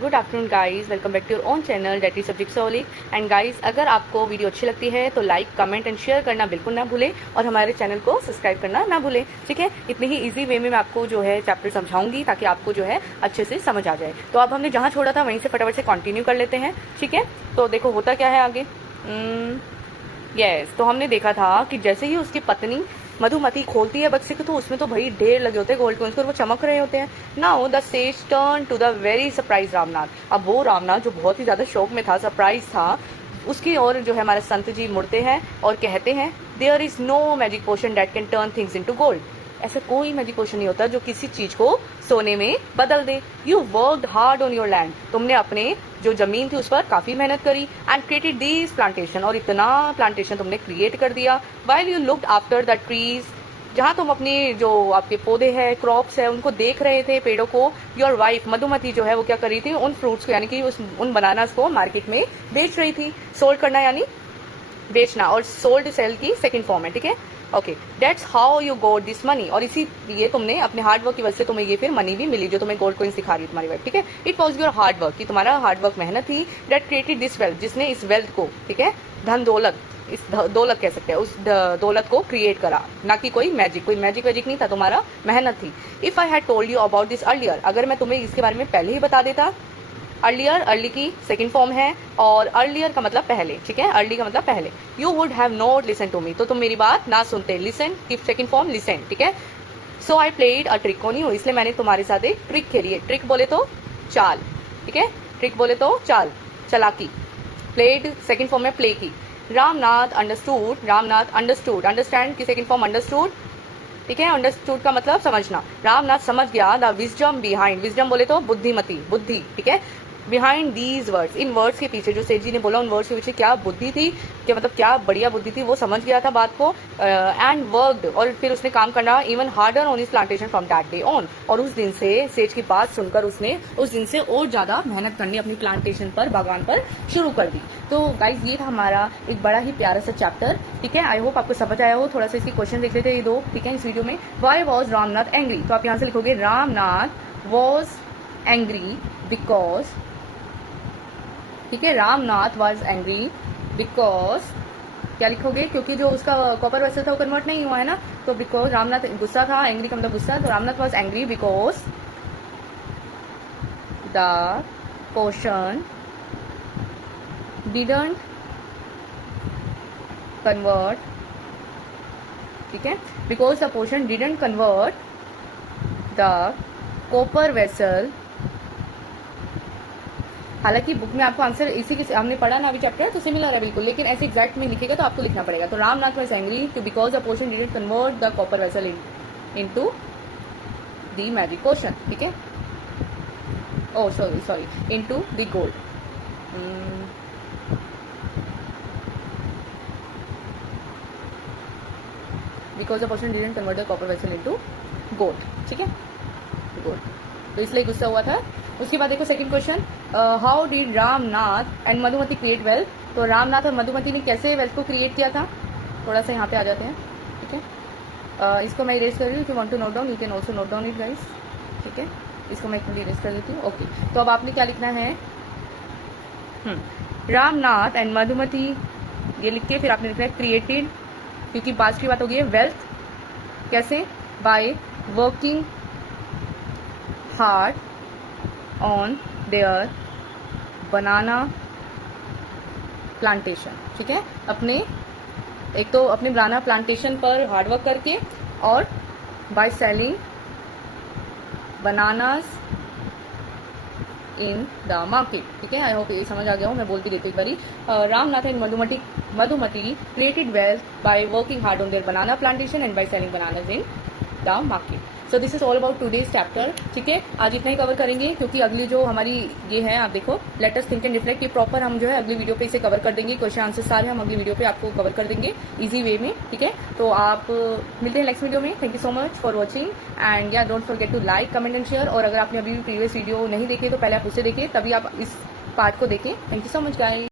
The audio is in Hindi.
Good afternoon guys, welcome back to your own channel डेटी सब्जेक्ट सोलिक। एंड गाइस, अगर आपको वीडियो अच्छी लगती है तो लाइक, कमेंट एंड शेयर करना बिल्कुल ना भूलें और हमारे चैनल को सब्सक्राइब करना ना भूलें। ठीक है, इतनी ही इजी वे में मैं आपको जो है चैप्टर समझाऊंगी ताकि आपको जो है अच्छे से समझ आ जाए। तो अब हमने जहाँ छोड़ा था वहीं से फटाफट से कंटिन्यू कर लेते हैं। ठीक है, तो देखो होता क्या है आगे। यस, तो हमने देखा था कि जैसे ही उसकी पत्नी मधुमती खोलती है बक्से को तो उसमें तो भाई ढेर लगे होते हैं गोल्ड कॉइन्स और वो चमक रहे होते हैं। Now the sage turn to the very surprise Ramnath. अब वो रामनाथ जो बहुत ही ज्यादा शौक में था, सरप्राइज था, उसकी ओर जो है हमारे संत जी मुड़ते हैं और कहते हैं there is no magic potion that can turn things into gold. ऐसा कोई मैजिक पोशन नहीं होता जो किसी चीज को सोने में बदल दे। You worked hard on your land. तुमने अपने जो जमीन थी उस पर काफी मेहनत करी। एंड क्रिएटेड दिस प्लांटेशन, और इतना प्लांटेशन तुमने क्रिएट कर दिया। While you looked after the trees, जहां तुम अपने जो आपके पौधे हैं, क्रॉप्स है, उनको देख रहे थे, पेड़ों को। योर वाइफ मधुमती जो है वो क्या कर रही थी, उन फ्रूट्स को यानी कि उन बनानास को मार्केट में बेच रही थी। सोल्ड करना यानी बेचना, और सोल्ड सेल की सेकंड फॉर्म है। ठीक है, okay, that's how you got this money. और इसीलिए तुमने अपने हार्ड वर्क की वजह से तुम्हें ये फिर मनी भी मिली जो तुम्हें गोल्ड कॉइन सिखा रही है तुम्हारी वाइफ। ठीक है, it was your hard work, कि तुम्हारा हार्ड वर्क मेहनत थी। दैट क्रिएटेड दिस वेल्थ, जिसने इस वेल्थ को, ठीक है, धन दौलत, इस दौलत कह सकते हैं, उस दौलत को क्रिएट करा, ना कि कोई मैजिक वैजिक नहीं था, तुम्हारा मेहनत थी। If I had told you about this earlier, अगर मैं तुम्हें इसके बारे में पहले ही बता देता। अर्लियर, अर्ली की सेकंड फॉर्म है और अर्लियर का मतलब पहले। ठीक है, अर्ली का मतलब पहले। You would have not listen to me, तो तुम मेरी बात ना सुनते। लिसन की सेकंड फॉर्म लिसन। ठीक है, so I played a trick on you, इसलिए मैंने तुम्हारे साथ एक ट्रिक खेली है। ट्रिक बोले तो चाल, ठीक है, ट्रिक बोले तो चाल, चालाकी। प्लेड सेकंड फॉर्म में प्ले की। Ramnath understood, Ramnath understood, understand की सेकंड फॉर्म अंडरस्टूड। ठीक है, अंडरस्टूड का मतलब समझना। रामनाथ समझ गया द विजडम बिहाइंड, विजडम बोले तो बुद्धिमती, बुद्धि। ठीक है, behind these words, in words के पीछे, जो सेठ जी ने बोला उन वर्ड्स के पीछे क्या बुद्धि थी, क्या मतलब क्या बढ़िया बुद्धि थी, वो समझ गया था बात को। एंड वर्कड, और फिर उसने काम करना even harder on his plantation from that day on, और उस दिन से सेठ की बात सुनकर उसने उस दिन से और ज्यादा मेहनत करनी अपनी प्लांटेशन पर, बागान पर शुरू कर दी। तो गाइज ये था हमारा एक बड़ा ही प्यारा सा चैप्टर। ठीक है, आई होप आपको समझ आया हो। थोड़ा सा इसकी क्वेश्चन देख लेते हैं ये दो। ठीक है, इस वीडियो में वाई वॉज रामनाथ एंग्री, तो आप यहाँ से लिखोगे रामनाथ वॉज एंग्री बिकॉज, ठीक है, रामनाथ वॉज एंग्री बिकॉज, क्या लिखोगे, क्योंकि जो उसका कॉपर वेसल था वो कन्वर्ट नहीं हुआ है ना, तो बिकॉज रामनाथ गुस्सा था, एंग्री का मतलब गुस्सा, तो Ramnath was angry because the potion didn't convert, ठीक है, because the potion didn't convert the copper vessel. हालांकि बुक में आपको आंसर इसी के हमने पढ़ा ना अभी चैप्टर, तो सिमिलर है बिल्कुल, लेकिन ऐसे एग्जैक्ट में लिखेगा तो आपको लिखना पड़ेगा। तो Ramnath was angry too because the potion didn't convert the copper vessel into the magic potion. ठीक है, oh sorry into the gold. Because the potion didn't convert the copper vessel into gold. ठीक है, गोल्ड, तो इसलिए गुस्सा हुआ था। उसके बाद देखो second question, how did Ramnath and Madhumati create wealth, तो रामनाथ और मधुमती ने कैसे वेल्थ को क्रिएट किया था। थोड़ा सा यहाँ पे आ जाते हैं। ठीक है, इसको मैं इरेज कर रही हूँ। If you want to note down you can also note down it guys. ठीक है, इसको मैं इरेज कर देती हूँ। ओके, तो अब आपने क्या लिखना है, रामनाथ एंड मधुमती, ये लिख के फिर आपने लिखना है क्रिएटेड, क्योंकि पास्ट की बात होगी वेल्थ कैसे, by working hard on their banana plantation. ठीक है, अपने एक तो अपने बनाना प्लांटेशन पर हार्डवर्क करके, और by selling bananas in the market. ठीक है, आई होप ये समझ आ गया हूँ, मैं बोलती रहती हूँ एक बारी। Ramnath and Madhumati created wealth by working hard on their banana plantation and by selling bananas in the market. So this is all about today's chapter. ठीक है, आज इतना ही कवर करेंगे, क्योंकि अगली जो हमारी ये है, आप देखो let us think and reflect, ये प्रॉपर हम जो है अगली वीडियो पे इसे कवर कर देंगे। क्वेश्चन आंसर सारे हम अगली वीडियो पे आपको कवर कर देंगे इजी वे में। ठीक है, तो आप मिलते हैं नेक्स्ट वीडियो में। Thank you so much for watching and yeah don't forget to like, comment and share. और अगर आपने अभी भी प्रीवियस वीडियो नहीं देखे तो पहले आप उसे देखिए, तभी आप इस पार्ट को देखें। Thank you so much guys.